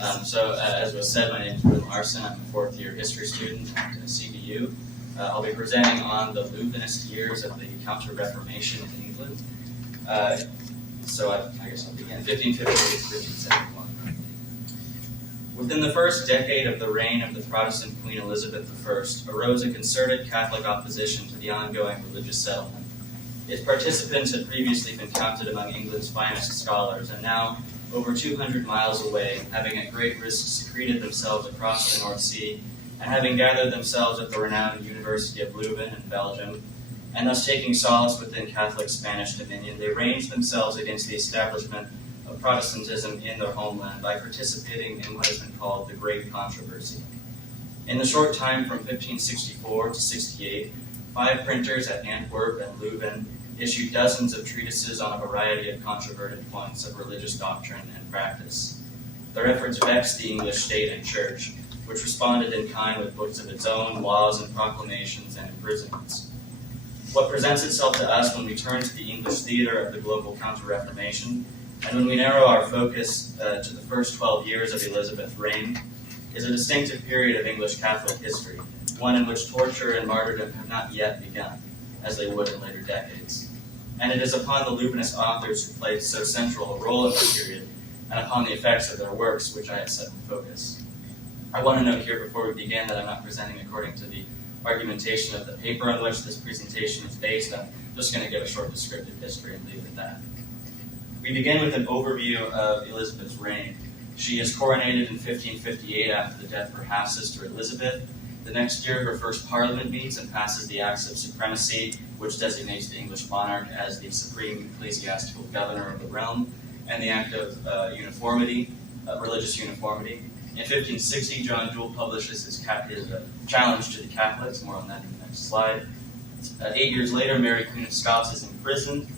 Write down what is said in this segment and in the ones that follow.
As was said, my name is Boone Larson. I'm a fourth-year history student at CBU. I'll be presenting on the Louvainist years of the Counter-Reformation in England. I guess I'll begin 1558 to 1571. Within the first decade of the reign of the Protestant Queen Elizabeth I arose a concerted Catholic opposition to the ongoing religious settlement. Its participants had previously been counted among England's finest scholars, and now, over 200 miles away, having at great risk secreted themselves across the North Sea, and having gathered themselves at the renowned University of Louvain in Belgium, and thus taking solace within Catholic Spanish dominion, they ranged themselves against the establishment of Protestantism in their homeland by participating in what has been called the Great Controversy. In the short time from 1564 to 68, 5 printers at Antwerp and Leuven issued dozens of treatises on a variety of controverted points of religious doctrine and practice. Their efforts vexed the English state and church, which responded in kind with books of its own, laws and proclamations and imprisonments. What presents itself to us when we turn to the English theater of the global Counter-Reformation, and when we narrow our focus to the first 12 years of Elizabeth's reign, is a distinctive period of English Catholic history, one in which torture and martyrdom have not yet begun, as they would in later decades. And it is upon the Louvainist authors who played so central a role in this period, and upon the effects of their works, which I have set in focus. I want to note here before we begin that I'm not presenting according to the argumentation of the paper on which this presentation is based. I'm just going to give a short descriptive history and leave it at that. We begin with an overview of Elizabeth's reign. She is coronated in 1558 after the death of her half-sister Elizabeth. The next year, her first parliament meets and passes the Acts of Supremacy, which designates the English monarch as the supreme ecclesiastical governor of the realm, and the Act of Uniformity, religious uniformity. In 1560, John Jewel publishes his challenge to the Catholics. More on that in the next slide. 8 years later, Mary Queen of Scots is imprisoned.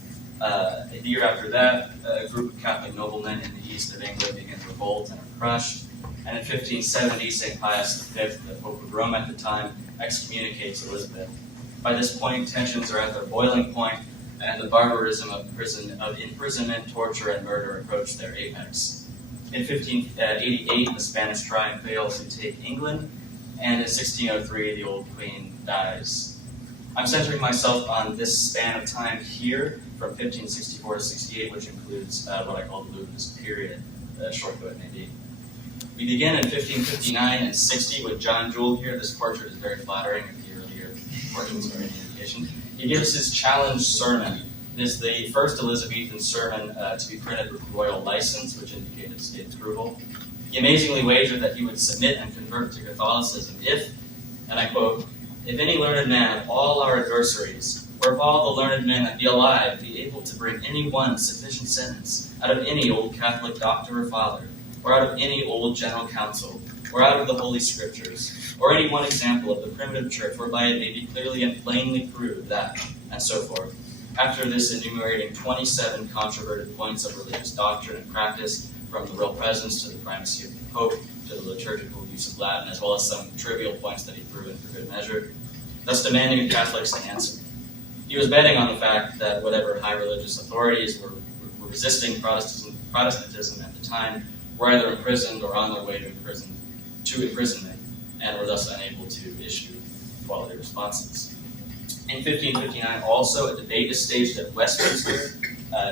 A year after that, a group of Catholic noblemen in the east of England begin to revolt and are crushed. And in 1570, St. Pius V, the Pope of Rome at the time, excommunicates Elizabeth. By this point, tensions are at their boiling point, and the barbarism of imprisonment, torture, and murder approach their apex. In 1588, the Spanish triumph fails to take England, and in 1603, the old queen dies. I'm centering myself on this span of time here, from 1564 to 68, which includes what I call the Louvainist period, short though it may be. We begin in 1559 and 60 with John Jewel here. This portrait is very flattering if the earlier portraits are any indication. He gives his challenge sermon. It is the first Elizabethan sermon to be printed with royal license, which indicated state approval. He amazingly wagered that he would submit and convert to Catholicism if, and I quote, "if any learned man of all our adversaries, or if all the learned men that be alive, be able to bring any one sufficient sentence out of any old Catholic doctor or father, or out of any old general council, or out of the Holy Scriptures, or any one example of the primitive church, whereby it may be clearly and plainly proved that," and so forth. After this, enumerating 27 controverted points of religious doctrine and practice, from the real presence to the primacy of the Pope to the liturgical use of Latin, as well as some trivial points that he threw in for good measure, thus demanding the Catholics to answer. He was betting on the fact that whatever high religious authorities were resisting Protestantism at the time were either imprisoned or on their way to imprisonment, and were thus unable to issue quality responses. In 1559, also, a debate is staged at Westminster.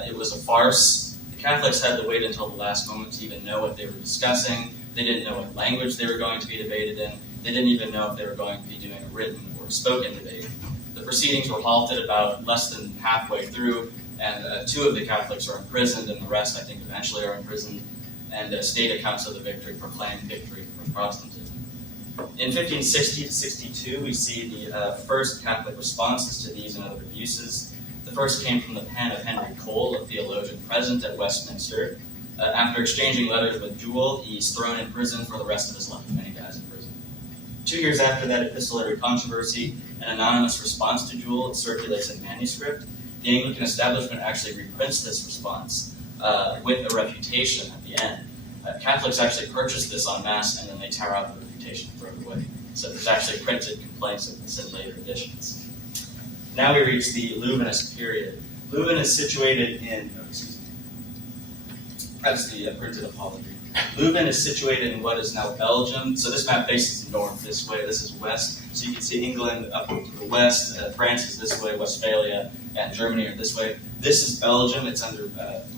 It was a farce. The Catholics had to wait until the last moment to even know what they were discussing. They didn't know what language they were going to be debated in. They didn't even know if they were going to be doing a written or spoken debate. The proceedings were halted about less than halfway through, and 2 of the Catholics are imprisoned, and the rest, I think, eventually are imprisoned. And state accounts of the victory proclaim victory for Protestantism. In 1560 to 62, we see the first Catholic responses to these and other abuses. The first came from the pen of Henry Cole, a theologian present at Westminster. After exchanging letters with Jewel, he's thrown in prison for the rest of his life, and he dies in prison. 2 years after that epistolary controversy, an anonymous response to Jewel circulates in manuscript. The Anglican establishment actually reprints this response with a refutation at the end. Catholics actually purchase this en masse, and then they tear out the refutation and throw it away. So there's actually printed complaints of this in later editions. Now we reach the Louvainist period. Louvain is situated in, that's the printed apology. Leuven is situated in what is now Belgium. So this map faces north this way. This is west. So you can see England up to the west. France is this way. Westphalia and Germany are this way. This is Belgium. It's under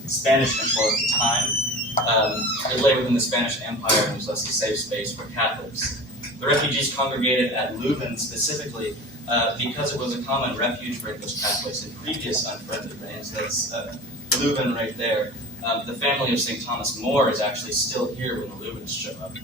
Spanish control at the time. It lay within the Spanish Empire and was thus a safe space for Catholics. The refugees congregated at Leuven specifically because it was a common refuge for English Catholics in previous unfriendly reigns. That's Leuven right there. The family of St. Thomas More is actually still here when the Louvenists show up.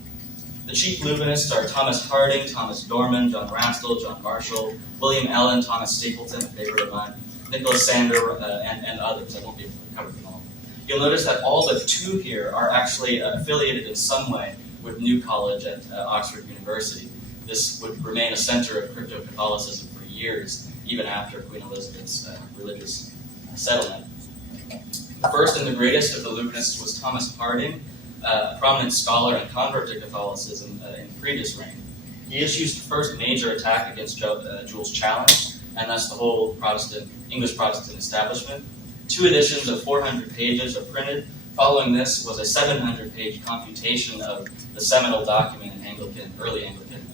The chief Louvenists are Thomas Harding, Thomas Dorman, John Rastell, John Marshall, William Ellen, Thomas Stapleton, a favorite of mine, Nicholas Sander, and others. I won't be able to cover them all. You'll notice that all but two here are actually affiliated in some way with New College at Oxford University. This would remain a center of crypto-Catholicism for years, even after Queen Elizabeth's religious settlement. The first and the greatest of the Louvenists was Thomas Harding, a prominent scholar and convert to Catholicism in the previous reign. He issues the first major attack against Jules' challenge, and thus the whole English Protestant establishment. 2 editions of 400 pages are printed. Following this was a 700-page confutation of the seminal document in early Anglican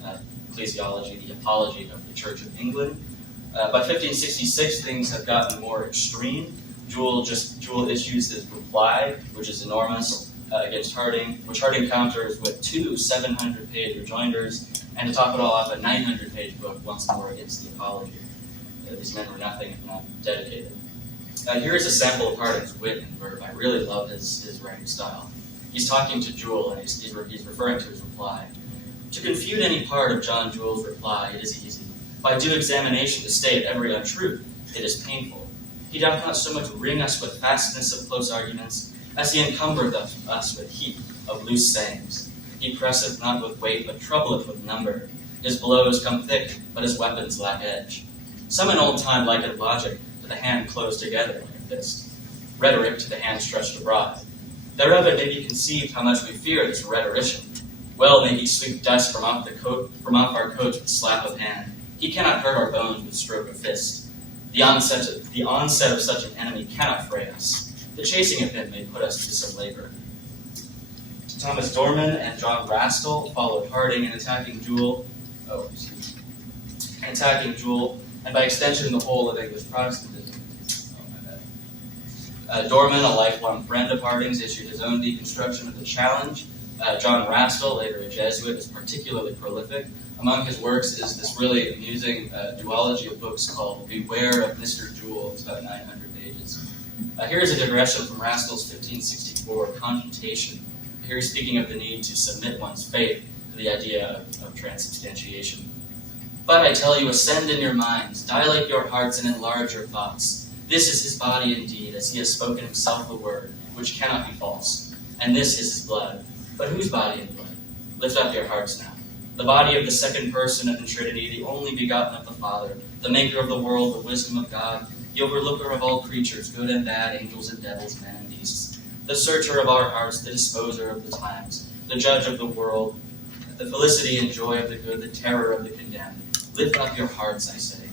ecclesiology, the Apology of the Church of England. By 1566, things have gotten more extreme. Jewel issues his reply, which is enormous, against Harding, which Harding counters with 2 700-page rejoinders, and to top it all off, a 900-page book once more against the Apology. These men were nothing if not dedicated. Here is a sample of Harding's wit and verb. I really love his writing style. He's talking to Jewel, and he's referring to his reply. To confute any part of John Jewel's reply, it is easy. By due examination to state every untruth, it is painful. He doth not so much wring us with fastness of close arguments, as he encumbereth us with heap of loose sayings. He presseth not with weight, but troubleth with number. His blows come thick, but his weapons lack edge. Some in old time likened logic to the hand closed together like a fist, rhetoric to the hand stretched abroad. Thereof it may be conceived how much we fear this rhetorician. Well may he sweep dust from off our coats with slap of hand. He cannot hurt our bones with stroke of fist. The onset of such an enemy cannot fray us. The chasing of him may put us to some labor. Thomas Dorman and John Rastell followed Harding in attacking Jewel, and by extension the whole of English Protestantism. Dorman, a lifelong friend of Harding's, issued his own deconstruction of the challenge. John Rastell, later a Jesuit, is particularly prolific. Among his works is this really amusing duology of books called Beware of Mr. Jewel. It's about 900 pages. Here is a digression from Rastell's 1564 Confutation. Here he's speaking of the need to submit one's faith to the idea of transubstantiation. But I tell you, ascend in your minds, dilate your hearts, and enlarge your thoughts. This is his body indeed, as he has spoken himself the word, which cannot be false. And this is his blood. But whose body and blood? Lift up your hearts now. The body of the second person of the Trinity, the only begotten of the Father, the maker of the world, the wisdom of God, the overlooker of all creatures, good and bad, angels and devils, men and beasts, the searcher of our hearts, the disposer of the times, the judge of the world, the felicity and joy of the good, the terror of the condemned. Lift up your hearts, I say.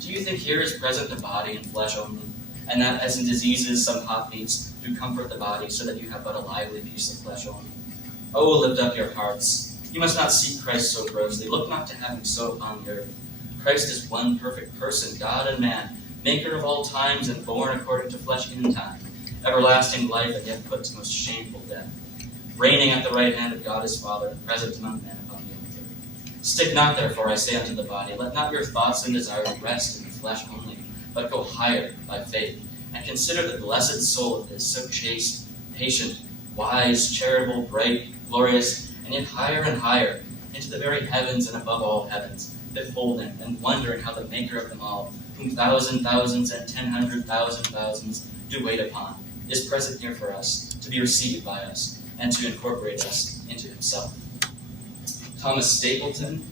Do you think here is present the body and flesh only, and that as in diseases some hot meats do comfort the body, so that you have but a lively piece of flesh only? Oh, lift up your hearts. You must not seek Christ so grossly. Look not to have him so upon the earth. Christ is one perfect person, God and man, maker of all times and born according to flesh in time, everlasting life and yet put to most shameful death, reigning at the right hand of God his Father, present among men upon the earth. Stick not therefore, I say unto the body, let not your thoughts and desires rest in the flesh only, but go higher by faith, and consider the blessed soul of his, so chaste, patient, wise, charitable, bright, glorious, and yet higher and higher, into the very heavens and above all heavens, beholding and wondering how the maker of them all, whom thousands and 100,000 thousands do wait upon, is present here for us, to be received by us, and to incorporate us into himself. Thomas Stapleton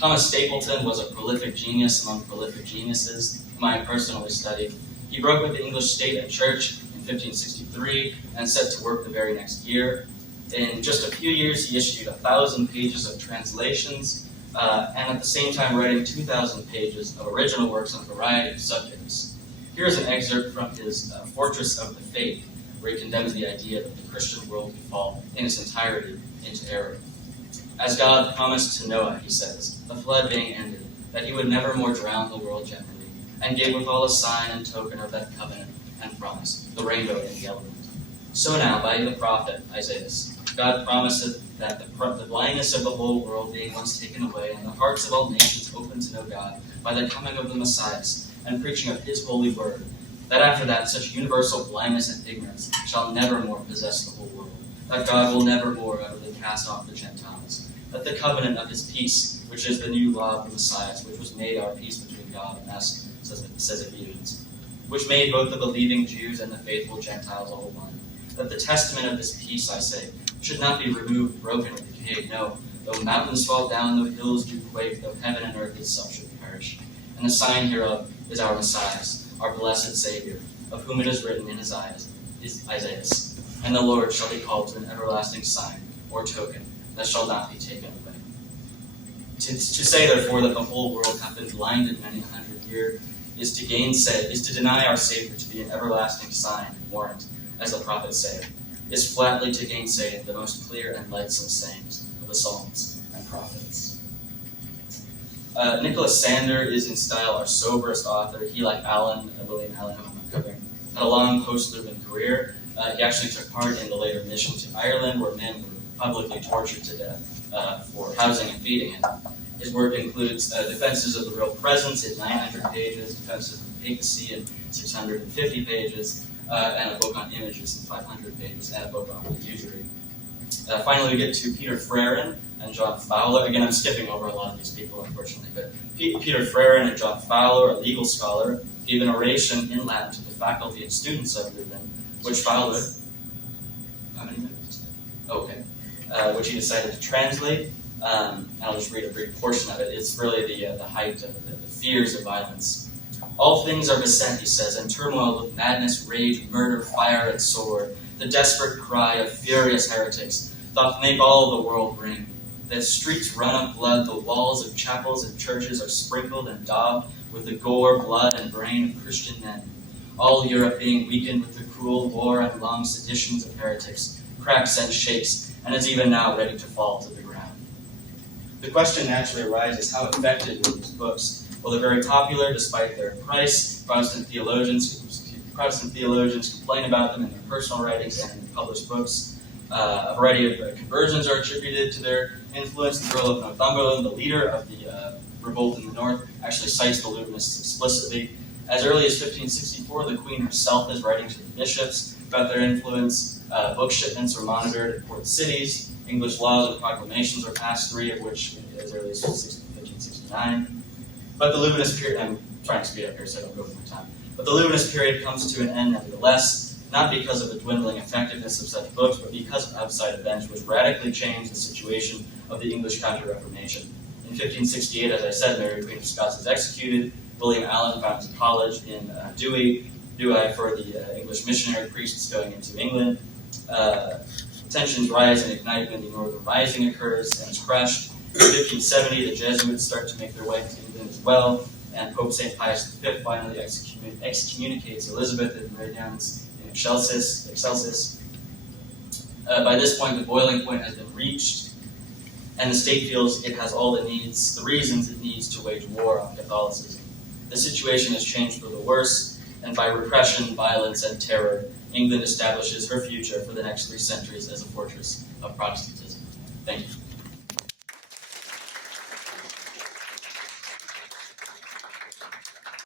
was a prolific genius among prolific geniuses, whom I personally studied. He broke with the English state and church in 1563 and set to work the very next year. In just a few years, he issued 1,000 pages of translations, and at the same time writing 2,000 pages of original works on a variety of subjects. Here's an excerpt from his Fortress of the Faith, where he condemns the idea that the Christian world could fall in its entirety into error. As God promised to Noah, he says, the flood being ended, that he would never more drown the world generally, and gave withal a sign and token of that covenant and promise, the rainbow in the element. So now, by the prophet Isaiah, God promiseth that the blindness of the whole world being once taken away, and the hearts of all nations opened to know God, by the coming of the Messiah, and preaching of his holy word, that after that such universal blindness and ignorance shall never more possess the whole world, that God will never more utterly cast off the Gentiles, that the covenant of his peace, which is the new law of the Messiah, which was made our peace between God and us, says Ephesians, which made both the believing Jews and the faithful Gentiles all one, that the testament of this peace, I say, should not be removed, broken, or decayed, no, though mountains fall down, though hills do quake, though heaven and earth itself should perish. And the sign hereof is our Messiah, our blessed Savior, of whom it is written in Isaiah, and the Lord shall be called to an everlasting sign, or token, that shall not be taken away. To say, therefore, that the whole world hath been blinded many 100 years, is to deny our Savior to be an everlasting sign and warrant, as the prophets say, is flatly to gainsay the most clear and lightsome sayings of the Psalms and prophets. Nicholas Sander is in style our soberest author. He, like William Allen, whom I'm covering, had a long post-Lutheran career. He actually took part in the later mission to Ireland, where men were publicly tortured to death for housing and feeding him. His work includes Defenses of the Real Presence in 900 pages, Defenses of the Papacy in 650 pages, and a book on images in 500 pages, and a book on the usury. Finally, we get to Peter Frerin and John Fowler. Again, I'm skipping over a lot of these people, unfortunately, but Peter Frerin and John Fowler, a legal scholar, gave an oration in Latin to the faculty and students of Louvain, which Fowler, how many minutes? Okay. Which he decided to translate. And I'll just read a brief portion of it. It's really the height of the fears of violence. All things are beset, he says, and turmoil with madness, rage, murder, fire, and sword. The desperate cry of furious heretics doth make all the world ring. The streets run of blood, the walls of chapels and churches are sprinkled and daubed with the gore, blood, and brain of Christian men. All Europe being weakened with the cruel war and long seditions of heretics, cracks and shakes, and is even now ready to fall to the ground. The question naturally arises, how effective were these books? Well, they're very popular despite their price. Protestant theologians complain about them in their personal writings and in published books. A variety of conversions are attributed to their influence. The Earl of Northumberland, the leader of the revolt in the north, actually cites the Louvainists explicitly. As early as 1564, the Queen herself is writing to the bishops about their influence. Book shipments are monitored in port cities. English laws and proclamations are passed, 3 of which as early as 1569. But the Louvainist period, I'm trying to speed up here so I don't go over my time, but the Louvainist period comes to an end nevertheless, not because of the dwindling effectiveness of such books, but because of outside events which radically changed the situation of the English Counter-Reformation. In 1568, as I said, Mary Queen of Scots is executed. William Allen founds a college in Douai for the English missionary priests going into England. Tensions rise and ignite when the Northern Rising occurs and is crushed. In 1570, the Jesuits start to make their way to England as well, and Pope St. Pius V finally excommunicates Elizabethan England in Excelsis. By this point, the boiling point has been reached, and the state feels it has all the reasons it needs to wage war on Catholicism. The situation has changed for the worse, and by repression, violence, and terror, England establishes her future for the next 3 centuries as a fortress of Protestantism. Thank you.